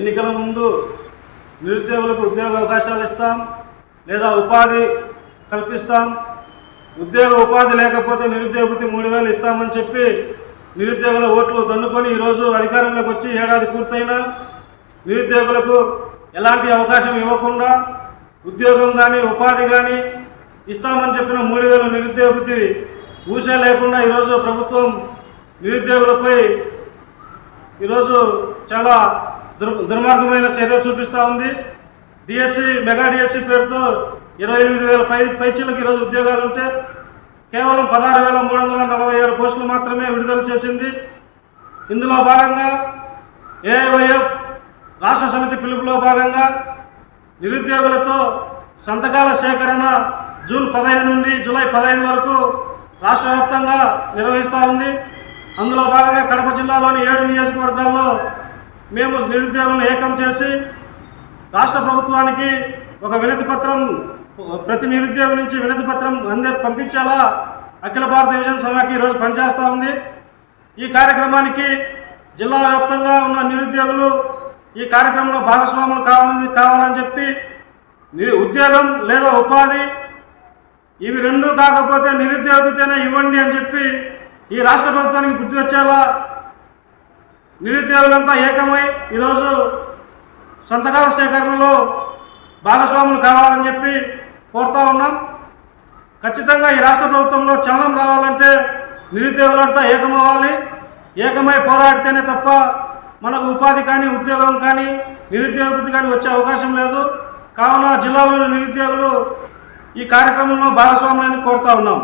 ఎన్నికల ముందు నిరుద్యోగులకు ఉద్యోగ అవకాశాలు ఇస్తాం లేదా ఉపాధి కల్పిస్తాం, ఉద్యోగ ఉపాధి లేకపోతే నిరుద్యోగ వృత్తి 3000 ఇస్తామని చెప్పి నిరుద్యోగుల ఓట్లు దన్నుకొని ఈరోజు అధికారంలోకి వచ్చి ఏడాది పూర్తయినా నిరుద్యోగులకు ఎలాంటి అవకాశం ఇవ్వకుండా ఉద్యోగం కానీ ఉపాధి కానీ ఇస్తామని చెప్పిన 3000 నిరుద్యోగ వృత్తి ఊసే లేకుండా ఈరోజు ప్రభుత్వం నిరుద్యోగులపై ఈరోజు చాలా దుర్మార్గమైన చర్య చూపిస్తూ ఉంది. డిఎస్సి మెగా డిఎస్సి పేరుతో 28,000 పైచీలకు ఈరోజు ఉద్యోగాలు ఉంటే కేవలం 16,347 పోస్టులు మాత్రమే విడుదల చేసింది. ఇందులో భాగంగా ఏఐవైఎఫ్ రాష్ట్ర సమితి పిలుపులో భాగంగా నిరుద్యోగులతో సంతకాల సేకరణ జూన్ 15 నుండి జూలై 15 వరకు రాష్ట్ర వ్యాప్తంగా నిర్వహిస్తూ ఉంది. అందులో భాగంగా కడప జిల్లాలోని 7 నియోజకవర్గాల్లో మేము నిరుద్యోగులను ఏకం చేసి రాష్ట్ర ప్రభుత్వానికి ఒక వినతి పత్రం, ప్రతి నిరుద్యోగి నుంచి వినతి పత్రం పంపించేలా అఖిల భారత యువజన సమాఖ్య ఈరోజు పనిచేస్తూ ఉంది. ఈ కార్యక్రమానికి జిల్లా వ్యాప్తంగా ఉన్న నిరుద్యోగులు ఈ కార్యక్రమంలో భాగస్వాములు కావాలని చెప్పి ఉద్యోగం లేదా ఉపాధి ఇవి రెండు కాకపోతే నిరుద్యోగితేనే ఇవ్వండి అని చెప్పి ఈ రాష్ట్ర ప్రభుత్వానికి బుద్ధి వచ్చేలా నిరుద్యోగులంతా ఏకమై ఈరోజు సంతకాల సేకరణలో భాగస్వాములు కావాలని చెప్పి కోరుతా ఉన్నాం. ఖచ్చితంగా ఈ రాష్ట్ర ప్రభుత్వంలో చలనం రావాలంటే నిరుద్యోగులంతా ఏకమవ్వాలి. ఏకమై పోరాడితేనే తప్ప మనకు ఉపాధి కానీ ఉద్యోగం కానీ నిరుద్యోగ వృత్తి కానీ వచ్చే అవకాశం లేదు. కావున జిల్లాలోని నిరుద్యోగులు ఈ కార్యక్రమంలో భాగస్వాములని కోరుతా ఉన్నాం.